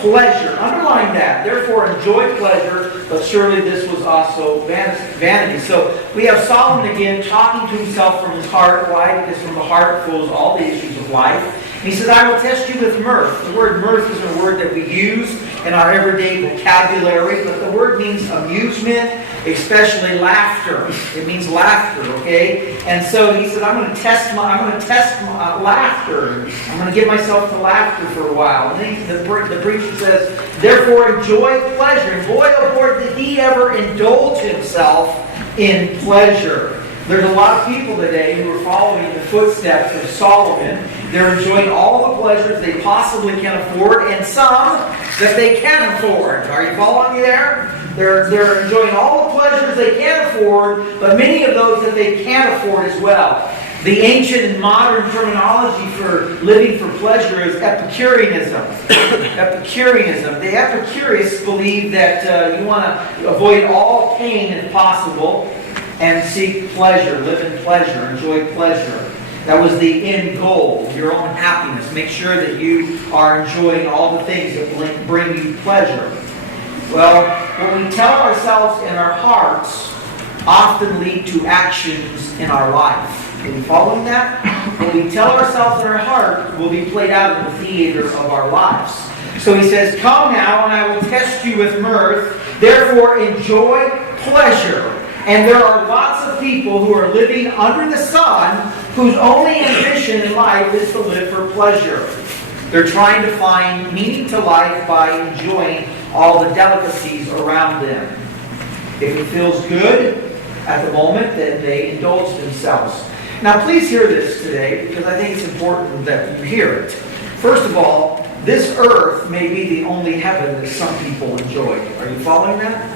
pleasure. Underline that. Therefore enjoy pleasure, but surely this was also vanity. So we have Solomon again talking to himself from his heart. Why? Because from the heart flows all the issues of life. And he says, I will test you with mirth. The word mirth is a word that we use in our everyday vocabulary, but the word means amusement, especially laughter. It means laughter, okay? And so he said, I'm going to test my laughter. I'm going to get myself to laughter for a while. And then the preacher says, therefore enjoy pleasure. And boy, oh boy, did he ever indulge himself in pleasure. There's a lot of people today who are following the footsteps of Solomon. They're enjoying all the pleasures they possibly can afford, and some that they can afford. Are you following me there? They're enjoying all the pleasures they can afford, but many of those that they can't afford as well. The ancient and modern terminology for living for pleasure is Epicureanism. Epicureanism. The Epicureans believe that you want to avoid all pain if possible and seek pleasure, live in pleasure, enjoy pleasure. That was the end goal, your own happiness. Make sure that you are enjoying all the things that bring you pleasure. Well, what we tell ourselves in our hearts often lead to actions in our life. Are you following that? What we tell ourselves in our heart will be played out in the theater of our lives. So he says, come now, and I will test you with mirth. Therefore, enjoy pleasure. And there are lots of people who are living under the sun whose only ambition in life is to live for pleasure. They're trying to find meaning to life by enjoying all the delicacies around them. If it feels good at the moment, then they indulge themselves. Now please hear this today, because I think it's important that you hear it. First of all, this earth may be the only heaven that some people enjoy. Are you following that?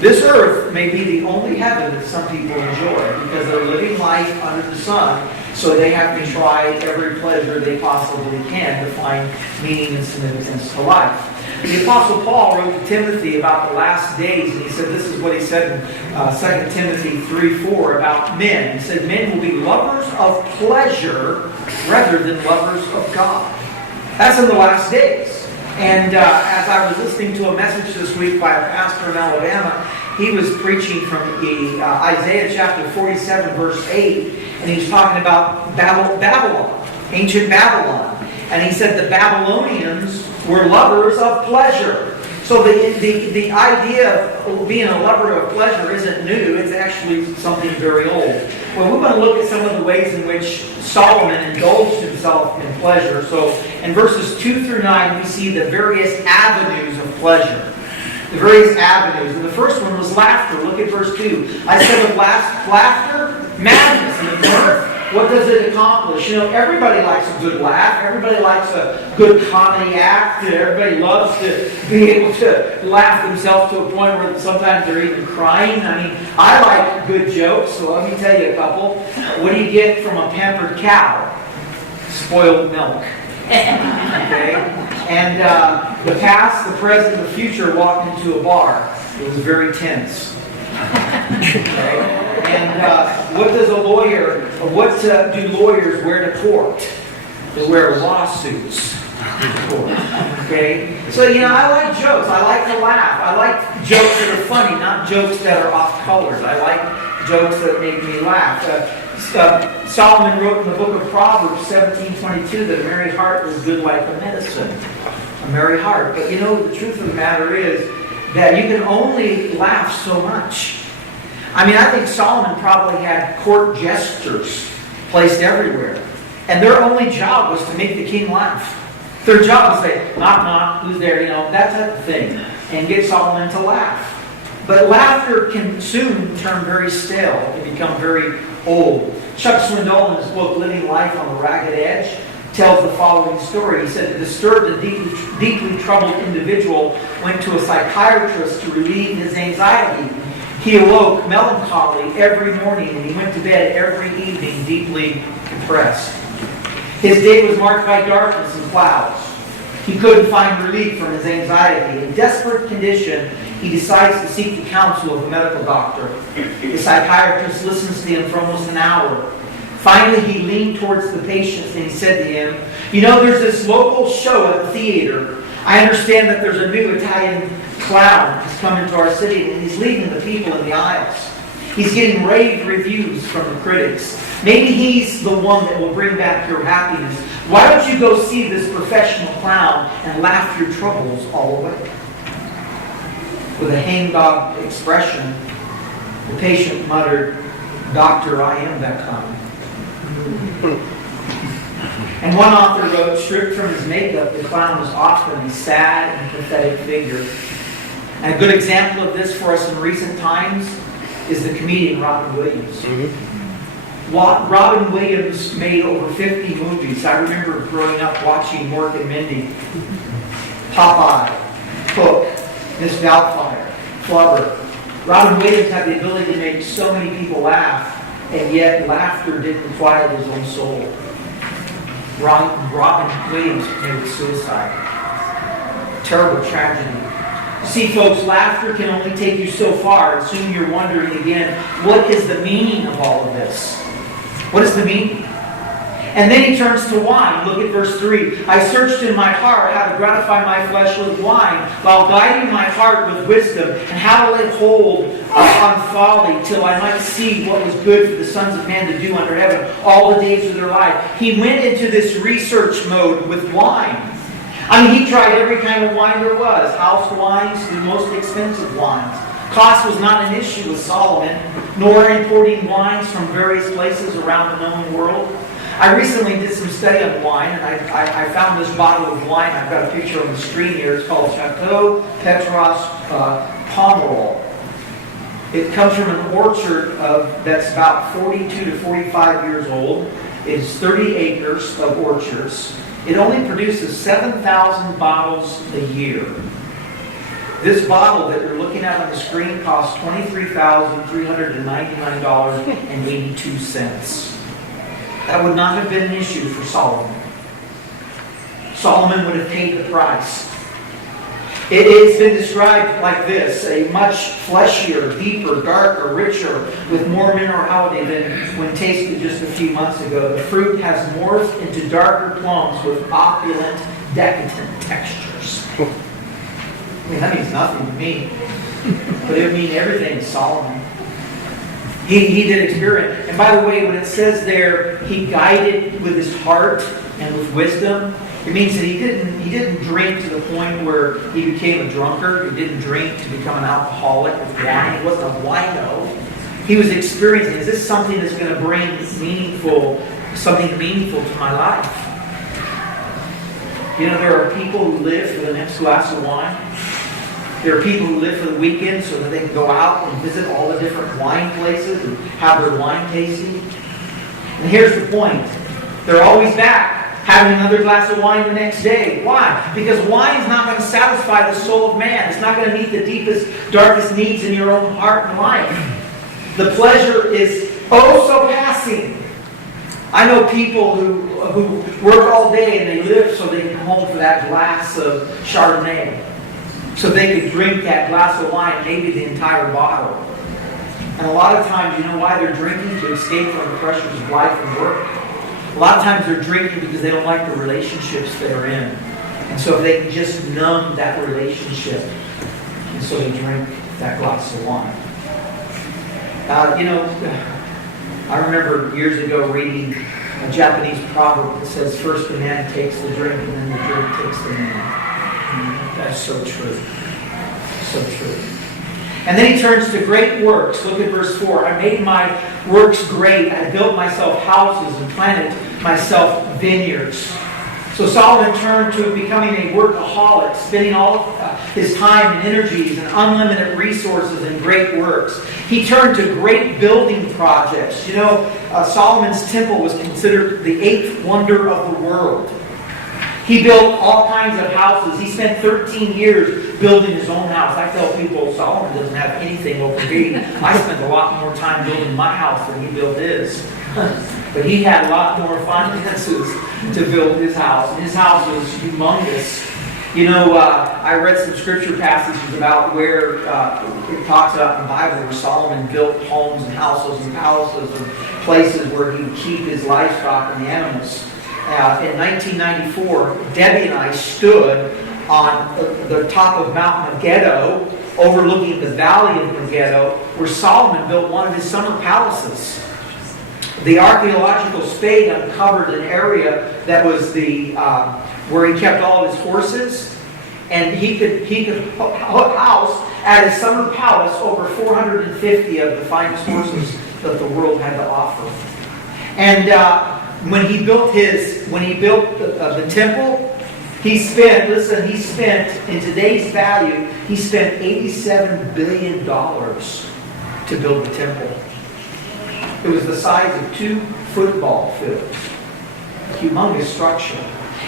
This earth may be the only heaven that some people enjoy because they're living life under the sun, so they have to try every pleasure they possibly can to find meaning and significance to life. The Apostle Paul wrote to Timothy about the last days, and he said, this is what he said in 2 Timothy 3:4 about men. He said, men will be lovers of pleasure rather than lovers of God. That's in the last days. And as I was listening to a message this week by a pastor in Alabama, he was preaching from Isaiah chapter 47, verse 8, and he was talking about Babylon, ancient Babylon. And he said the Babylonians were lovers of pleasure. So the idea of being a lover of pleasure isn't new. It's actually something very old. Well, we're going to look at some of the ways in which Solomon indulged himself in pleasure. So in verses 2 through 9, we see the various avenues of pleasure. The various avenues. And the first one was laughter. Look at verse 2. I said of laughter, madness. And the mirth, what does it accomplish? You know, everybody likes a good laugh. Everybody likes a good comedy act. Everybody loves to be able to laugh themselves to a point where sometimes they're even crying. I mean, I like good jokes, so let me tell you a couple. What do you get from a pampered cow? Spoiled milk. Okay? And the past, the present, and the future walked into a bar. It was very tense. Okay? And what do lawyers wear to court? They wear lawsuits to court. Okay? So, you know, I like jokes. I like to laugh. I like jokes that are funny, not jokes that are off colors. I like jokes that make me laugh. Solomon wrote in the book of Proverbs 17:22 that a merry heart is good like a medicine. A merry heart. But you know, the truth of the matter is that you can only laugh so much. I mean, I think Solomon probably had court jesters placed everywhere. And their only job was to make the king laugh. Their job was to say, knock, knock, who's there, you know, that type of thing. And get Solomon to laugh. But laughter can soon turn very stale. It can become very old. Chuck Swindoll, in his book, Living Life on the Ragged Edge, tells the following story. He said, a disturbed and deeply troubled individual went to a psychiatrist to relieve his anxiety. He awoke melancholy every morning, and he went to bed every evening deeply depressed. His day was marked by darkness and clouds. He couldn't find relief from his anxiety. In desperate condition, he decides to seek the counsel of a medical doctor. The psychiatrist listens to him for almost an hour. Finally, he leaned towards the patient and he said to him, you know, there's this local show at the theater. I understand that there's a new Italian clown who's come into our city, and he's leading the people in the aisles. He's getting rave reviews from the critics. Maybe he's the one that will bring back your happiness. Why don't you go see this professional clown and laugh your troubles all away? With a hangdog expression, the patient muttered, "Doctor, I am that clown." And one author wrote, stripped from his makeup, the clown was often a sad and pathetic figure. And a good example of this for us in recent times is the comedian Robin Williams. Robin Williams made over 50 movies. I remember growing up watching Mork and Mindy, Popeye, Hook, Miss Doubtfire, Flubber. Robin Williams had the ability to make so many people laugh, and yet laughter didn't quiet his own soul. Robin Williams committed suicide. Terrible tragedy. See, folks, laughter can only take you so far. And soon you're wondering again, what is the meaning of all of this? What is the meaning? And then he turns to wine. Look at verse 3. I searched in my heart how to gratify my flesh with wine, while guiding my heart with wisdom, and how to lay hold on folly, till I might see what was good for the sons of man to do under heaven all the days of their life. He went into this research mode with wine. I mean, he tried every kind of wine there was. House wines, the most expensive wines. Cost was not an issue with Solomon, nor importing wines from various places around the known world. I recently did some study on wine, and I found this bottle of wine. I've got a picture on the screen here. It's called Chateau Petros Pomerol. It comes from an orchard that's about 42 to 45 years old. It's 30 acres of orchards. It only produces 7,000 bottles a year. This bottle that you're looking at on the screen costs $23,399.82. That would not have been an issue for Solomon. Solomon would have paid the price. It's been described like this: a much fleshier, deeper, darker, richer, with more minerality than when tasted just a few months ago. The fruit has morphed into darker plums with opulent, decadent textures. I mean, that means nothing to me. But it would mean everything to Solomon. He did experience. And by the way, when it says there, he guided with his heart and with wisdom, it means that he didn't drink to the point where he became a drunkard. He didn't drink to become an alcoholic with wine. He wasn't a wino. He was experiencing, is this something that's going to bring something meaningful to my life? You know, there are people who live for the next glass of wine. There are people who live for the weekend so that they can go out and visit all the different wine places and have their wine tasting. And here's the point. They're always back having another glass of wine the next day. Why? Because wine is not going to satisfy the soul of man. It's not going to meet the deepest, darkest needs in your own heart and life. The pleasure is oh so passing. I know people who work all day and they live so they can come home for that glass of Chardonnay. So they could drink that glass of wine, maybe the entire bottle. And a lot of times, you know why they're drinking? To escape from the pressures of life and work. A lot of times they're drinking because they don't like the relationships they're in. And so if they can just numb that relationship, and so they drink that glass of wine. I remember years ago reading a Japanese proverb that says, first the man takes the drink and then the drink takes the man. That's so true. So true. And then he turns to great works. Look at verse 4. I made my works great. I built myself houses and planted myself vineyards. So Solomon turned to becoming a workaholic, spending all his time and energies and unlimited resources in great works. He turned to great building projects. You know, Solomon's temple was considered the 8th wonder of the world. He built all kinds of houses. He spent 13 years building his own house. I tell people Solomon doesn't have anything over me. I spent a lot more time building my house than he built his. But he had a lot more finances to build his house. And his house was humongous. You know, I read some scripture passages about where it talks about in the Bible where Solomon built homes and houses and palaces and places where he would keep his livestock and the animals. In 1994, Debbie and I stood on the top of Mount Megiddo, overlooking the valley of Megiddo, where Solomon built one of his summer palaces. The archaeological spade uncovered an area that was where he kept all his horses, and he could house at his summer palace over 450 of the finest horses that the world had to offer. And when he built the temple, he spent in today's value, he spent $87 billion to build the temple. It was the size of 2 football fields. Humongous structure.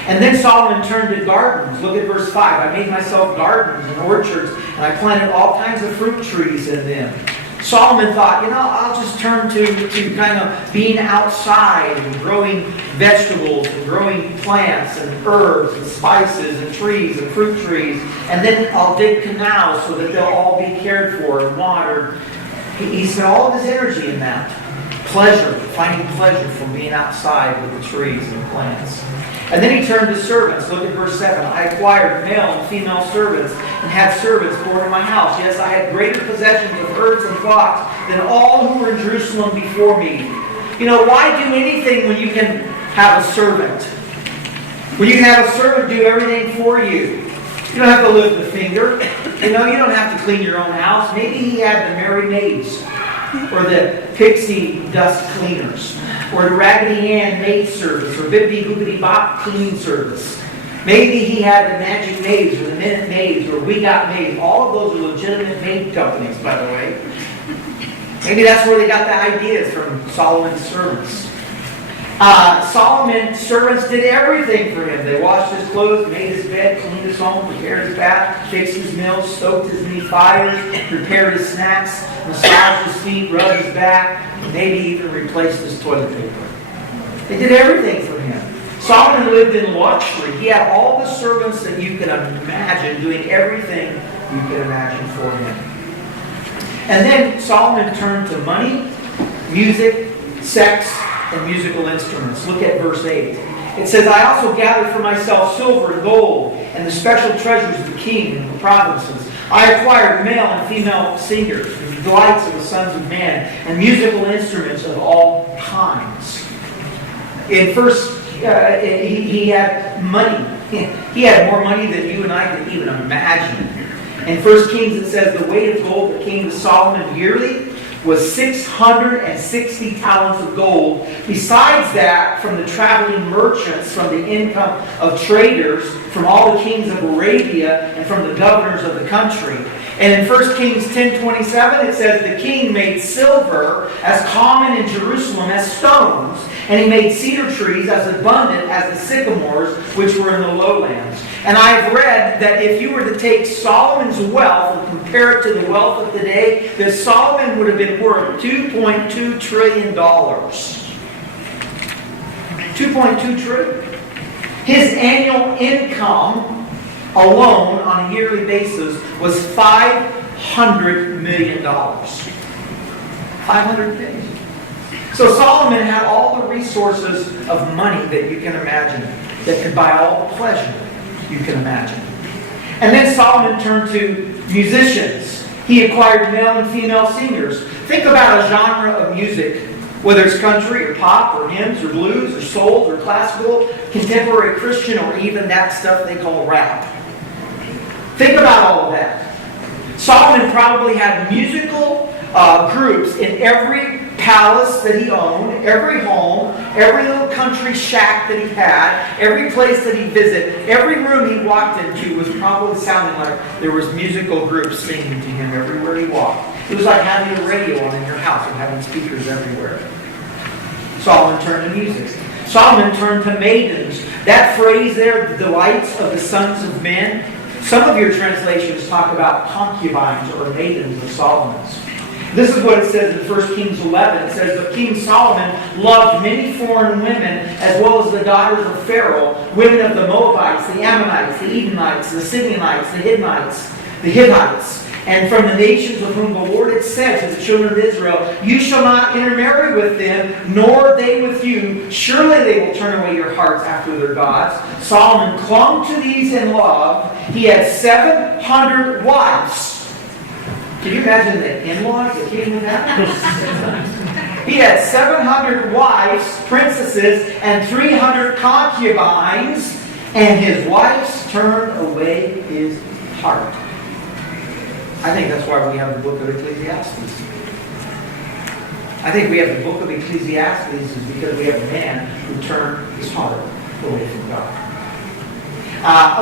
And then Solomon turned to gardens. Look at verse 5. I made myself gardens and orchards, and I planted all kinds of fruit trees in them. Solomon thought, I'll just turn to kind of being outside and growing vegetables and growing plants and herbs and spices and trees and fruit trees. And then I'll dig canals so that they'll all be cared for and watered. He spent all of his energy in that. Finding pleasure from being outside with the trees and plants. And then he turned to servants. Look at verse 7. I acquired male and female servants and had servants born in my house. Yes, I had greater possessions of herds and flocks than all who were in Jerusalem before me. Why do anything when you can have a servant? When you can have a servant do everything for you. You don't have to lift a finger. You don't have to clean your own house. Maybe he had the merry maids, or the pixie dust cleaners, or the Raggedy Ann maid service, or Bibbidi Boobidi Bop cleaning service. Maybe he had the Magic Maids, or the Minute Maids, or We Got Maids. All of those are legitimate maid companies, by the way. Maybe that's where they got the ideas from Solomon's servants. Solomon's servants did everything for him. They washed his clothes, made his bed, cleaned his home, prepared his bath, fixed his meals, stoked his many fires, prepared his snacks, massaged his feet, rubbed his back, maybe even replaced his toilet paper. They did everything for him. Solomon lived in luxury. He had all the servants that you can imagine doing everything you can imagine for him. And then Solomon turned to money, music, sex, and musical instruments. Look at verse 8. It says, I also gathered for myself silver and gold and the special treasures of the king and the provinces. I acquired male and female singers, the delights of the sons of man, and musical instruments of all kinds. In first, he had money. He had more money than you and I could even imagine. In 1 Kings it says the weight of gold that came to Solomon yearly was 660 talents of gold. Besides that, from the traveling merchants, from the income of traders, from all the kings of Arabia, and from the governors of the country. And in 1 Kings 10:27, it says, the king made silver as common in Jerusalem as stones, and he made cedar trees as abundant as the sycamores which were in the lowlands. And I've read that if you were to take Solomon's wealth and compare it to the wealth of today, that Solomon would have been worth $2.2 trillion. $2.2 trillion. His annual income alone on a yearly basis was $500 million. $500 million. So Solomon had all the resources of money that you can imagine, that could buy all the pleasure you can imagine. And then Solomon turned to musicians. He acquired male and female singers. Think about a genre of music, whether it's country or pop or hymns or blues or soul or classical, contemporary Christian, or even that stuff they call rap. Think about all of that. Solomon probably had musical groups in every palace that he owned, every home, every little country shack that he had, every place that he visited, every room he walked into was probably sounding like there was musical groups singing to him everywhere he walked. It was like having a radio on in your house and having speakers everywhere. Solomon turned to music. Solomon turned to maidens. That phrase there, the delights of the sons of men, some of your translations talk about concubines or maidens of Solomon's. This is what it says in 1 Kings 11. It says, but King Solomon loved many foreign women, as well as the daughters of Pharaoh, women of the Moabites, the Ammonites, the Edomites, the Simeonites, the Hittites, And from the nations of whom the Lord had said to the children of Israel, you shall not intermarry with them, nor they with you. Surely they will turn away your hearts after their gods. Solomon clung to these in love. He had 700 wives. Can you imagine the in-laws that came with that? He had 700 wives, princesses, and 300 concubines, and his wives turned away his heart. I think that's why we have the book of Ecclesiastes. I think we have the book of Ecclesiastes is because we have a man who turned his heart away from God.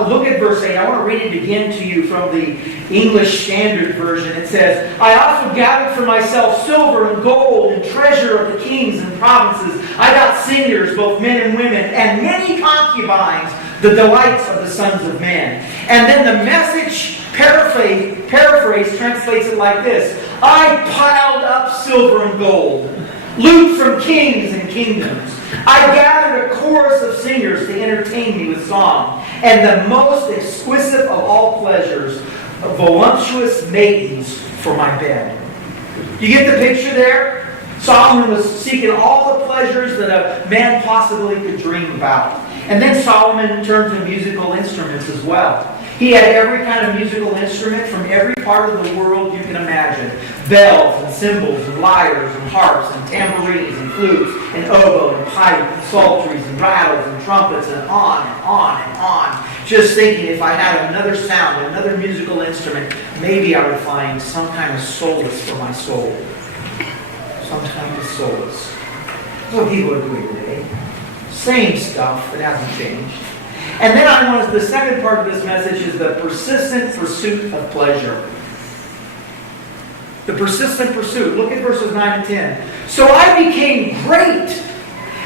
Look at verse 8. I want to read it again to you from the English Standard Version. It says, I also gathered for myself silver and gold and treasure of the kings and provinces. I got singers, both men and women, and many concubines, the delights of the sons of men. And then the Message paraphrase translates it like this. I piled up silver and gold, loot from kings and kingdoms. I gathered a chorus of singers to entertain me with song, and the most exquisite of all pleasures, voluptuous maidens for my bed. You get the picture there? Solomon was seeking all the pleasures that a man possibly could dream about. And then Solomon turned to musical instruments as well. He had every kind of musical instrument from every part of the world you can imagine. Bells and cymbals and lyres and harps and tambourines and flutes and oboe and pipe and psalteries and rattles and trumpets and on and on and on. Just thinking if I had another sound, another musical instrument, maybe I would find some kind of solace for my soul. Some kind of solace. That's what people are doing today. Same stuff. It hasn't changed. And then the second part of this message is the persistent pursuit of pleasure. The persistent pursuit. Look at verses 9 and 10. So I became great,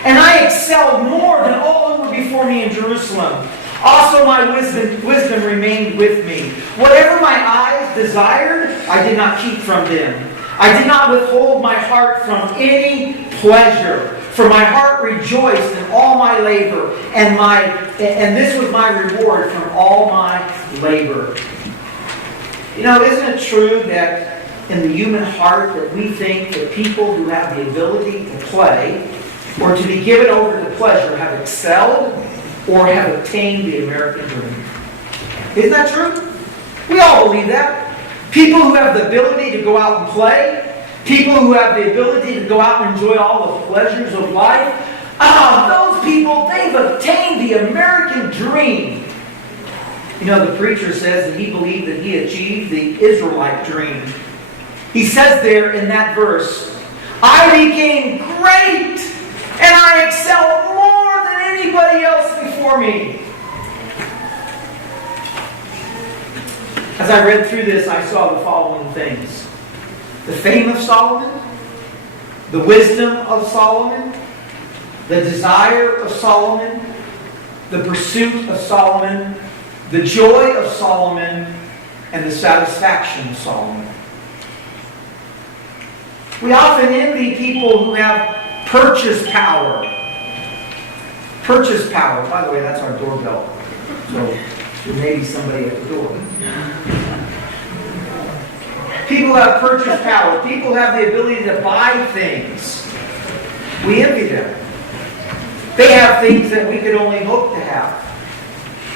and I excelled more than all who were before me in Jerusalem. Also my wisdom remained with me. Whatever my eyes desired, I did not keep from them. I did not withhold my heart from any pleasure. For my heart rejoiced in all my labor, and this was my reward from all my labor. You know, isn't it true that in the human heart that we think that people who have the ability to play or to be given over to pleasure have excelled or have attained the American dream? Isn't that true? We all believe that. People who have the ability to go out and play, people who have the ability to go out and enjoy all the pleasures of life, those people, they've attained the American dream. You know, the preacher says that he believed that he achieved the Israelite dream. He says there in that verse, I became great, and I excelled more than anybody else before me. As I read through this, I saw the following things. The fame of Solomon, the wisdom of Solomon, the desire of Solomon, the pursuit of Solomon, the joy of Solomon, and the satisfaction of Solomon. We often envy people who have purchase power. Purchase power. By the way, that's our doorbell. So there may be somebody at the door. People have purchase power. People have the ability to buy things. We envy them. They have things that we could only hope to have.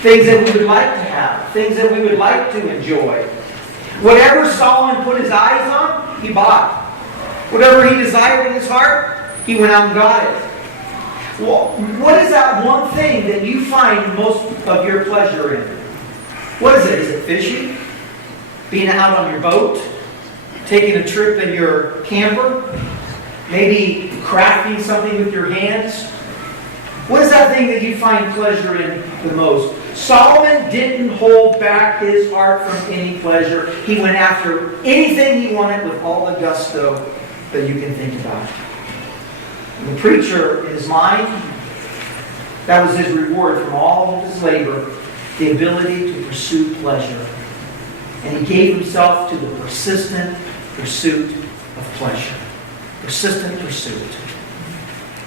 Things that we would like to have. Things that we would like to enjoy. Whatever Solomon put his eyes on, he bought. Whatever he desired in his heart, he went out and got it. Well, what is that one thing that you find most of your pleasure in? What is it? Is it fishing? Being out on your boat? Taking a trip in your camper? Maybe crafting something with your hands? What is that thing that you find pleasure in the most? Solomon didn't hold back his heart from any pleasure. He went after anything he wanted with all the gusto that you can think about. And the preacher, in his mind, that was his reward from all of his labor, the ability to pursue pleasure. And he gave himself to the persistent pursuit of pleasure. Persistent pursuit.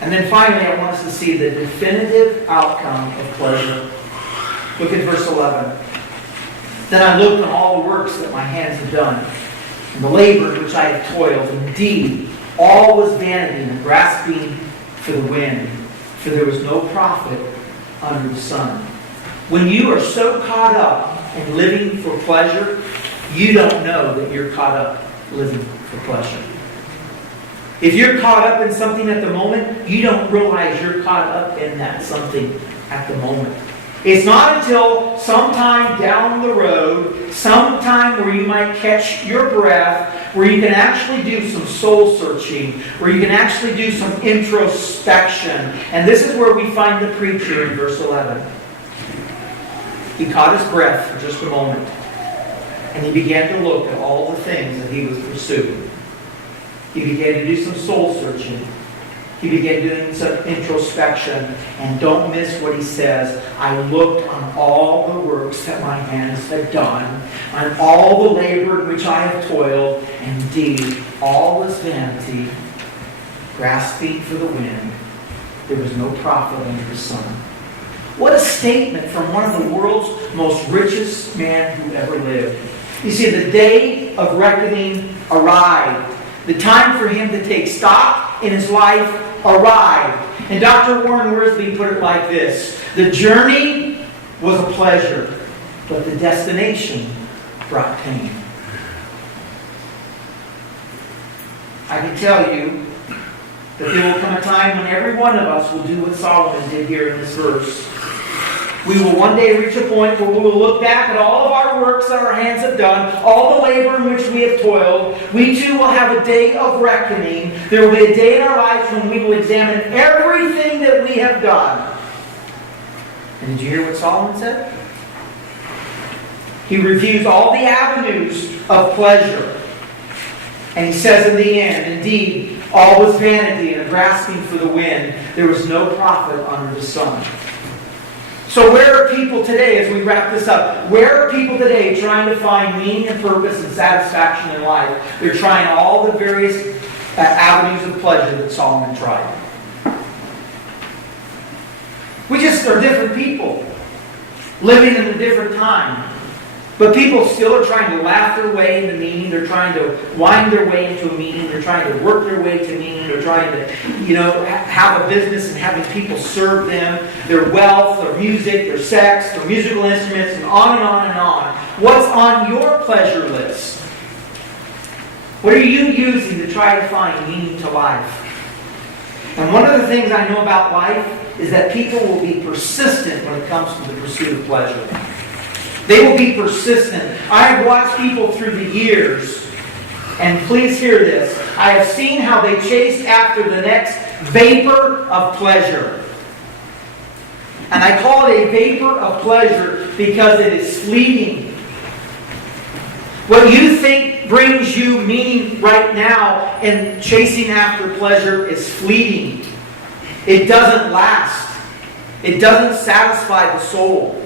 And then finally, I want us to see the definitive outcome of pleasure. Look at verse 11. Then I looked on all the works that my hands have done, and the labor in which I have toiled. Indeed, all was vanity and grasping for the wind, for there was no profit under the sun. When you are so caught up in living for pleasure, you don't know that you're caught up living for pleasure. If you're caught up in something at the moment, you don't realize you're caught up in that something at the moment. It's not until sometime down the road, sometime where you might catch your breath, where you can actually do some soul searching, where you can actually do some introspection. And this is where we find the preacher in verse 11. He caught his breath for just a moment, and he began to look at all the things that he was pursuing. He began to do some soul searching. He began doing some introspection. And don't miss what he says. I looked on all the works that my hands had done, on all the labor in which I have toiled. And indeed, all was vanity, grasping for the wind. There was no profit under the sun. What a statement from one of the world's most richest men who ever lived. You see, the day of reckoning arrived. The time for him to take stock in his life arrived. And Dr. Warren Wiersbe put it like this: the journey was a pleasure, but the destination brought pain. I can tell you that there will come a time when every one of us will do what Solomon did here in this verse. We will one day reach a point where we will look back at all of our works that our hands have done, all the labor in which we have toiled. We too will have a day of reckoning. There will be a day in our lives when we will examine everything that we have done. And did you hear what Solomon said? He reviews all the avenues of pleasure. And he says in the end, indeed, all was vanity and grasping for the wind. There was no profit under the sun. So where are people today, as we wrap this up, where are people today trying to find meaning and purpose and satisfaction in life? They're trying all the various avenues of pleasure that Solomon tried. We just are different people, living in a different time. But people still are trying to laugh their way into meaning. They're trying to wind their way into a meaning. They're trying to work their way to meaning. They're trying to, have a business and having people serve them. Their wealth, their music, their sex, their musical instruments, and on and on and on. What's on your pleasure list? What are you using to try to find meaning to life? And one of the things I know about life is that people will be persistent when it comes to the pursuit of pleasure. They will be persistent. I have watched people through the years, and please hear this, I have seen how they chase after the next vapor of pleasure. And I call it a vapor of pleasure because it is fleeting. What you think brings you meaning right now in chasing after pleasure is fleeting. It doesn't last. It doesn't satisfy the soul.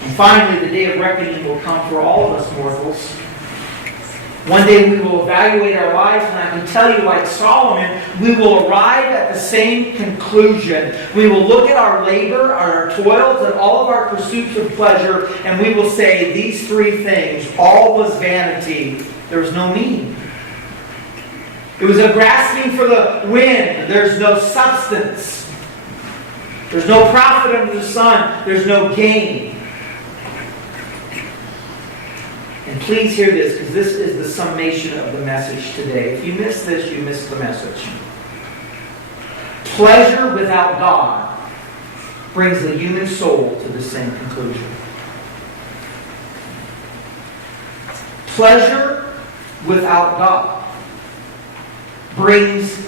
And finally, the day of reckoning will come for all of us mortals. One day we will evaluate our lives, and I can tell you, like Solomon, we will arrive at the same conclusion. We will look at our labor, our toils, and all of our pursuits of pleasure, and we will say these three things. All was vanity. There was no meaning. It was a grasping for the wind. There's no substance. There's no profit under the sun. There's no gain. And please hear this, because this is the summation of the message today. If you miss this, you miss the message. Pleasure without God brings the human soul to the same conclusion. Pleasure without God brings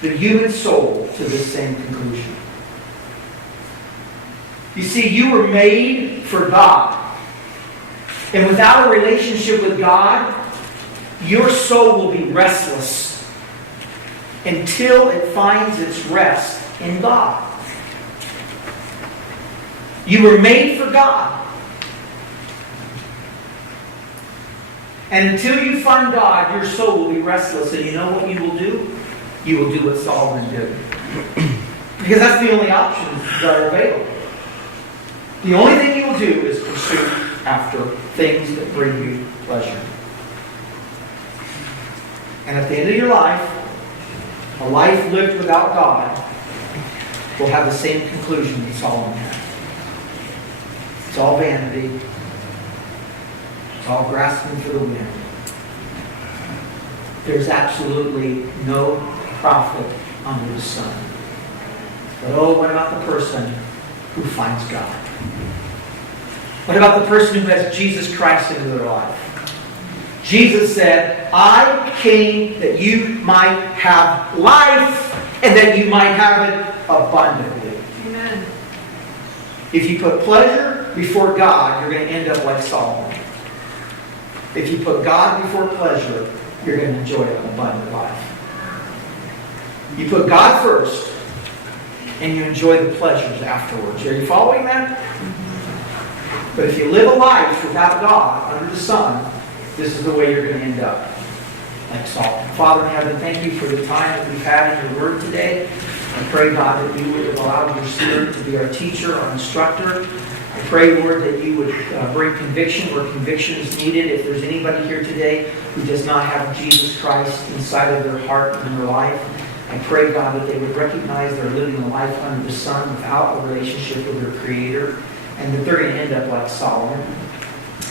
the human soul to the same conclusion. You see, you were made for God. And without a relationship with God, your soul will be restless until it finds its rest in God. You were made for God. And until you find God, your soul will be restless. And you know what you will do? You will do what Solomon did. Because that's the only options that are available. The only thing you will to do is pursue after things that bring you pleasure. And at the end of your life, a life lived without God will have the same conclusion that Solomon had. It's all vanity. It's all grasping for the wind. There's absolutely no profit under the sun. But oh, what about the person who finds God? What about the person who has Jesus Christ into their life? Jesus said, I came that you might have life and that you might have it abundantly. Amen. If you put pleasure before God, you're going to end up like Solomon. If you put God before pleasure, you're going to enjoy an abundant life. You put God first, and you enjoy the pleasures afterwards. Are you following that? But if you live a life without God under the sun, this is the way you're going to end up, like Solomon. Father in heaven, thank you for the time that we've had in your word today. I pray, God, that you would allow your Spirit to be our teacher, our instructor. I pray, Lord, that you would bring conviction where conviction is needed. If there's anybody here today who does not have Jesus Christ inside of their heart and their life, I pray, God, that they would recognize they're living a life under the sun without a relationship with their Creator, and that they're going to end up like Solomon.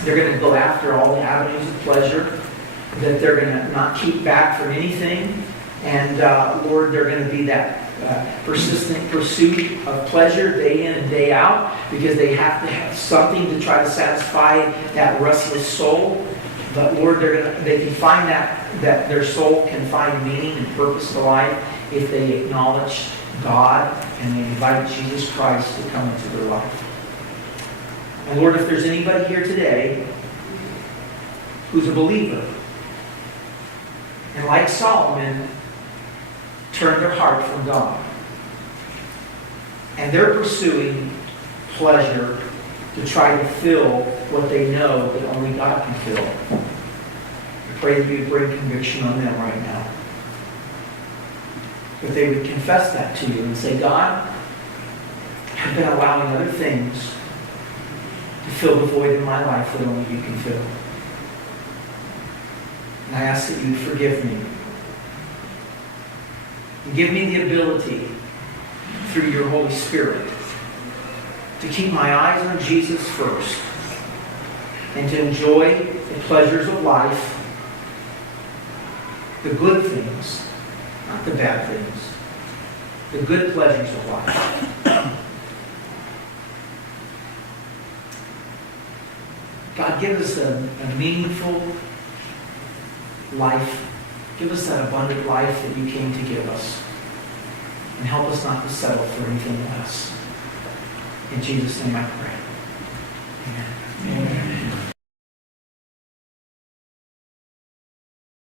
They're going to go after all the avenues of pleasure, that they're going to not keep back from anything, and Lord, they're going to be that persistent pursuit of pleasure day in and day out, because they have to have something to try to satisfy that restless soul. But Lord, they can find that their soul can find meaning and purpose to life if they acknowledge God and they invite Jesus Christ to come into their life. And Lord, if there's anybody here today who's a believer, and like Solomon, turned their heart from God, and they're pursuing pleasure to try to fill what they know that only God can fill, I pray that you would bring conviction on them right now. That they would confess that to you and say, God, I've been allowing other things to fill the void in my life that only you can fill. And I ask that you forgive me. And give me the ability, through your Holy Spirit, to keep my eyes on Jesus first and to enjoy the pleasures of life, the good things, not the bad things, the good pleasures of life. God, give us a meaningful life. Give us that abundant life that you came to give us. And help us not to settle for anything less. In Jesus' name I pray. Amen. Amen.